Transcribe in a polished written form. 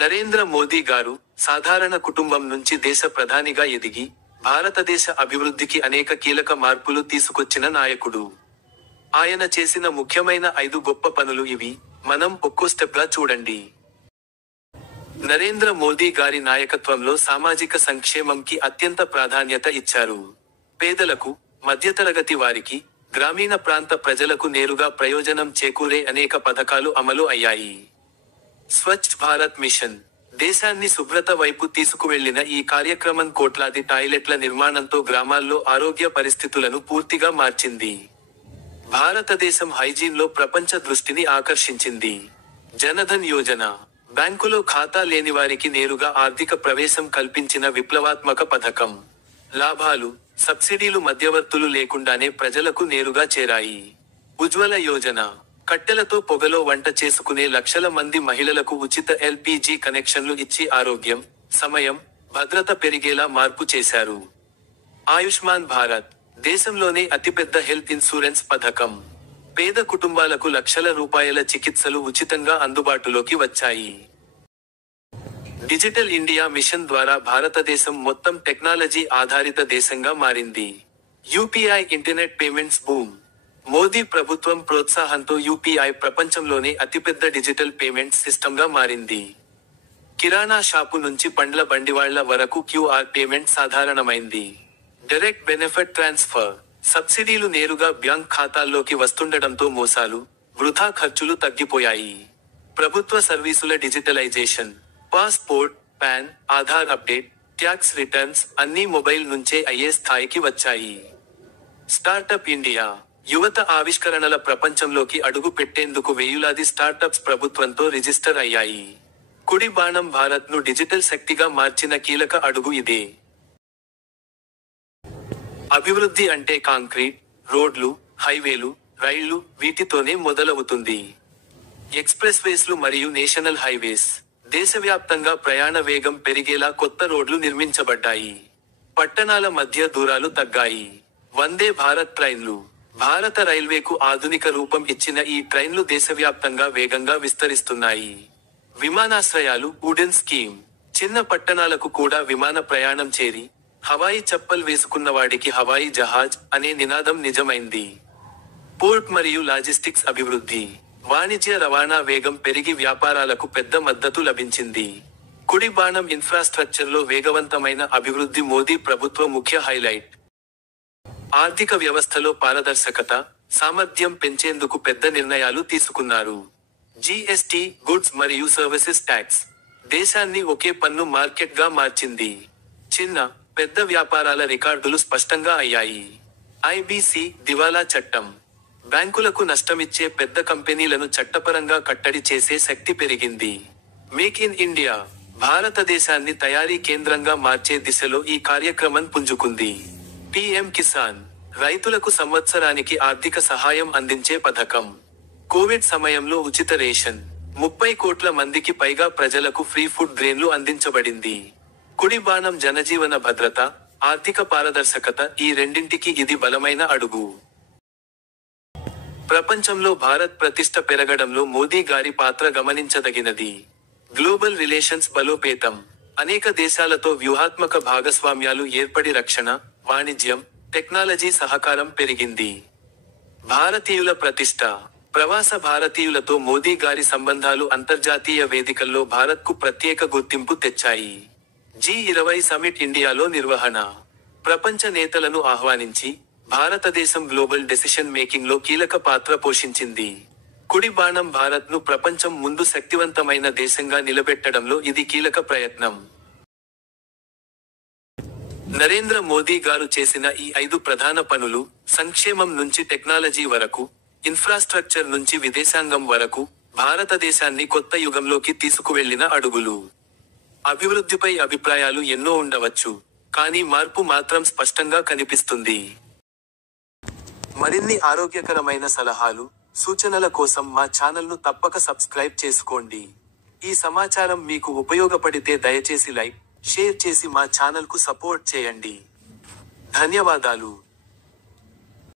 నరేంద్ర మోదీ గారు సాధారణ కుటుంబం నుంచి దేశ ప్రధానిగా ఎదిగి భారతదేశ అభివృద్ధికి అనేక కీలక మార్పులు తీసుకొచ్చిన నాయకుడు. ఆయన చేసిన ముఖ్యమైన 5 గొప్ప పనులు ఇవి. మనం ఒక్కో స్టెప్గా చూడండి. నరేంద్ర మోదీ గారి నాయకత్వంలో సామాజిక సంక్షేమంకి అత్యంత ప్రాధాన్యత ఇచ్చారు. పేదలకు, మధ్యతరగతి వారికి, గ్రామీణ ప్రాంత ప్రజలకు నేరుగా ప్రయోజనం చేకూరే అనేక పథకాలు అమలు అయ్యాయి. స్వచ్ఛ్ భారత్ మిషన్ దేశాన్ని శుభ్రత వైపు తీసుకువెళ్లిన ఈ కార్యక్రమం కోట్లాది టాయిలెట్ల నిర్మాణంతో గ్రామాల్లో ఆరోగ్య పరిస్థితులను పూర్తిగా మార్చింది. భారతదేశం హైజీన్లో ప్రపంచ దృష్టిని ఆకర్షించింది. జనధన్ యోజన బ్యాంకులో ఖాతా లేనివారికి నేరుగా ఆర్థిక ప్రవేశం కల్పించిన విప్లవాత్మక పథకం. లాభాలు, సబ్సిడీలు మధ్యవర్తులు లేకుండానే ప్రజలకు నేరుగా చేరాయి. ఉజ్వల యోజన కట్టెలతో పొగలో వంట చేసుకునే లక్షల మంది మహిళలకు ఉచిత ఎల్పీజీ కనెక్షన్లు ఇచ్చి ఆరోగ్యం, సమయం, భద్రత పెరిగేలా మార్పు చేశారు. ఆయుష్మాన్ భారత్ దేశంలోనే అతిపెద్ద హెల్త్ ఇన్సూరెన్స్ పథకం. పేద కుటుంబాలకు లక్షల రూపాయల చికిత్సలు ఉచితంగా అందుబాటులోకి వచ్చాయి. డిజిటల్ ఇండియా మిషన్ ద్వారా భారతదేశం మొత్తం టెక్నాలజీ ఆధారిత దేశంగా మారింది. UPI internet payments boom Modi ప్రభుత్వం ప్రోత్సాహంతో యూపీఐ ప్రపంచంలోనే అతిపెద్ద డిజిటల్ పేమెంట్స్ సిస్టంగా మారింది. కిరాణా షాపు నుంచి పండ్ల బండివాళ్ల వరకు క్యూఆర్ పేమెంట్ సాధారణమైంది. డైరెక్ట్ బెనిఫిట్ ట్రాన్స్ఫర్ సబ్సిడీలు నేరుగా బ్యాంక్ ఖాతాల్లోకి వస్తుండటంతో మోసాలు, వృథా ఖర్చులు తగ్గిపోయాయి. ప్రభుత్వ సర్వీసుల digitalization passport, PAN, Aadhaar update, tax returns అన్నీ మొబైల్ నుంచే అయ్యే స్థాయికి వచ్చాయి. స్టార్టప్ ఇండియా యువత ఆవిష్కరణల ప్రపంచంలోకి అడుగు పెట్టేందుకు వేయులాది స్టార్టప్స్ ప్రభుత్వంతో రిజిస్టర్ అయ్యాయి. కుడి బాణం భారత్ను డిజిటల్ శక్తిగా మార్చిన కీలక అడుగు ఇదే. అభివృద్ధి అంటే కాంక్రీట్, రోడ్లు, హైవేలు, రైళ్లు వీటితోనే మొదలవుతుంది. ఎక్స్ప్రెస్ వేస్లు మరియు నేషనల్ హైవేస్ దేశవ్యాప్తంగా ప్రయాణ వేగం పెరిగేలా కొత్త రోడ్లు నిర్మించబడ్డాయి. పట్టణాల మధ్య దూరాలు తగ్గాయి. వందే భారత్ ట్రైన్లు భారత రైల్వేకు ఆధునిక రూపం ఇచ్చిన ఈ ట్రైన్లు దేశవ్యాప్తంగా వేగంగా విస్తరిస్తున్నాయి. విమానాశ్రయాలు ఉడెన్ స్కీమ్ చిన్న పట్టణాలకు కూడా విమాన ప్రయాణం చేరి హవాయి చప్పల్ వేసుకున్నవాడికి హవాయి జహాజ్ అనే నినాదం నిజమైంది. పోర్ట్ మరియు లాజిస్టిక్స్ అభివృద్ధి వాణిజ్య రవాణా వేగం పెరిగి వ్యాపారాలకు పెద్ద మద్దతు లభించింది. కుడి బాణం ఇన్ఫ్రాస్ట్రక్చర్లో వేగవంతమైన అభివృద్ధి మోదీ ప్రభుత్వ ముఖ్య హైలైట్. ఆర్థిక వ్యవస్థలో పారదర్శకత, సామర్థ్యం పెంచేందుకు పెద్ద నిర్ణయాలు తీసుకున్నారు. జీఎస్టీ గుడ్స్ మరియు సర్వీసెస్ ట్యాక్స్ దేశాన్ని ఒకే పన్ను మార్కెట్గా మార్చింది. చిన్న, పెద్ద వ్యాపారాల రికార్డులు స్పష్టంగా అయ్యాయి. ఐబీసీ దివాలా చట్టం బ్యాంకులకు నష్టమిచ్చే పెద్ద కంపెనీలను చట్టపరంగా కట్టడి చేసే శక్తి పెరిగింది. మేక్ ఇన్ ఇండియా భారతదేశాన్ని తయారీ కేంద్రంగా మార్చే దిశలో ఈ కార్యక్రమం పుంజుకుంది. పీఎం కిసాన్ రైతులకు సంవత్సరానికి ఆర్థిక సహాయం అందించే పథకం. కోవిడ్ సమయంలో ఉచిత రేషన్ 30 కోట్ల మందికి పైగా ప్రజలకు ఫ్రీ ఫుడ్ గ్రెయిన్లు అందించబడింది. కుడి బాణం జనజీవన భద్రత, ఆర్థిక పారదర్శకత ఈ రెండింటికి ఇది బలమైన అడుగు. ప్రపంచంలో భారత్ ప్రతిష్ట పెరగడంలో మోదీ గారి పాత్ర గమనించదగినది. గ్లోబల్ రిలేషన్స్ బలోపేతం అనేక దేశాలతో వ్యూహాత్మక భాగస్వామ్యాలు ఏర్పడి రక్షణ, వాణిజ్యం, టెక్నాలజీ సహకారం పెరిగింది. భారతీయుల ప్రతిష్ట ప్రవాస భారతీయులతో మోదీ గారి సంబంధాలు అంతర్జాతీయ వేదికల్లో భారత్కు ప్రత్యేక గుర్తింపు తెచ్చాయి. G20 సమిట్ ఇండియాలో నిర్వహణ ప్రపంచ నేతలను ఆహ్వానించి భారతదేశం గ్లోబల్ డెసిషన్ మేకింగ్ లో కీలక పాత్ర పోషించింది. కుడి బాణం భారత్ను ప్రపంచం ముందు శక్తివంతమైన దేశంగా నిలబెట్టడంలో ఇది కీలక ప్రయత్నం. నరేంద్ర మోదీ గారు చేసిన ఈ 5 ప్రధాన పనులు సంక్షేమం నుంచి టెక్నాలజీ వరకు, ఇన్ఫ్రాస్ట్రక్చర్ నుంచి విదేశాంగం వరకు భారతదేశాన్ని కొత్త యుగంలోకి తీసుకువెళ్లిన అడుగులు. అభివృద్ధిపై అభిప్రాయాలు ఎన్నో ఉండవచ్చు, కానీ మార్పు మాత్రం స్పష్టంగా కనిపిస్తుంది. మరిన్ని ఆరోగ్యకరమైన సలహాలు, సూచనల కోసం మా ఛానల్ను తప్పక సబ్స్క్రైబ్ చేసుకోండి. ఈ సమాచారం మీకు ఉపయోగపడితే దయచేసి లైక్, షేర్ చేసి మా ఛానల్కు సపోర్ట్ చేయండి. ధన్యవాదాలు.